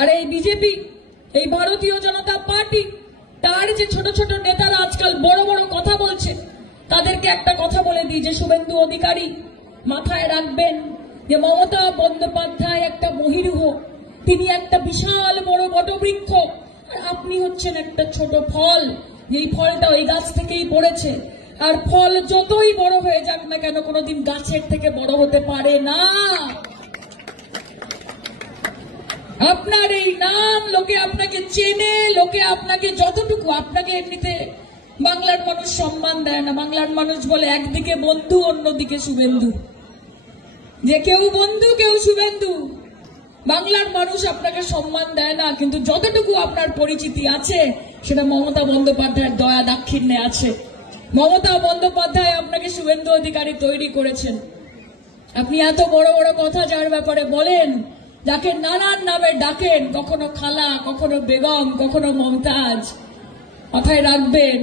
আর এই বিজেপি, এই ভারতীয় জনতা পার্টি, তার যে ছোট ছোট নেতারা আজকাল বড় বড় কথা বলছে, তাদেরকে একটা কথা বলে দিই যে শুভেন্দু অধিকারী মাথায় রাখবেন যে মমতা বন্দ্যোপাধ্যায় একটা মহিরুহ, তিনি একটা বিশাল বড় বটবৃক্ষ, আর আপনি হচ্ছেন একটা ছোট ফল, যেই ফলটা ওই গাছ থেকেই পড়েছে। আর ফল যতই বড় হয়ে যাক না কেন, কোনোদিন গাছের থেকে বড় হতে পারে না। আপনার এই নাম, লোকে আপনাকে চেনে, লোকে আপনাকে যতটুকু, আপনাকে এমনিতে বাংলার মানুষ সম্মান দেয় না। বাংলার মানুষ বলে একদিকে বন্ধু, অন্যদিকে শুভেন্দু, যে কেউ বন্ধু কেউ শুভেন্দু। বাংলার মানুষ আপনাকে সম্মান দেয় না, কিন্তু যতটুকু আপনার পরিচিতি আছে সেটা মমতা বন্দ্যোপাধ্যায়ের দয়া দাক্ষিণ্যে আছে। মমতা বন্দ্যোপাধ্যায় আপনাকে শুভেন্দু অধিকারী তৈরি করেছেন। আপনি এত বড় বড় কথা যার ব্যাপারে বলেন, যাকে নানান নামে ডাকেন, কখনো খালা, কখনো বেগম, কখনো মমতাজ, মাথায় রাখবেন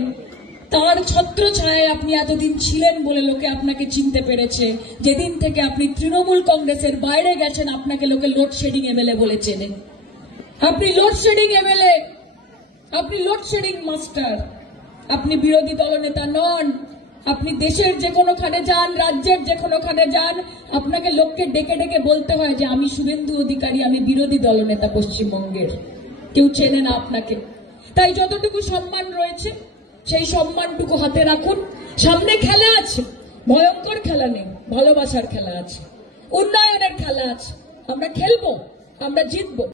তার ছত্র ছায়ায় আপনি এতদিন ছিলেন বলে লোকে আপনাকে চিনতে পেরেছে। যেদিন থেকে আপনি তৃণমূল কংগ্রেসের বাইরে গেছেন, আপনাকে লোকে লোডশেডিং এমএলএ বলে চেনে। আপনি লোডশেডিং এমএলএ, আপনি লোডশেডিং মাস্টার। আপনি বিরোধী দলনেতা নন। আপনি দেশের যে কোনোখানে যান, রাজ্যের যে কোনোখানে যান, আপনাকে লোককে ডেকে ডেকে বলতে হয় যে আমি শুভেন্দু অধিকারী, আমি বিরোধী দলনেতা পশ্চিমবঙ্গের। কেউ চেনে না আপনাকে। তাই যতটুকু সম্মান রয়েছে সেই সম্মানটুকু হাতে রাখুন। সামনে খেলা আছে, ভয়ঙ্কর খেলা নেই, ভালোবাসার খেলা আছে, উন্নয়নের খেলা আছে। আমরা খেলবো, আমরা জিতবো।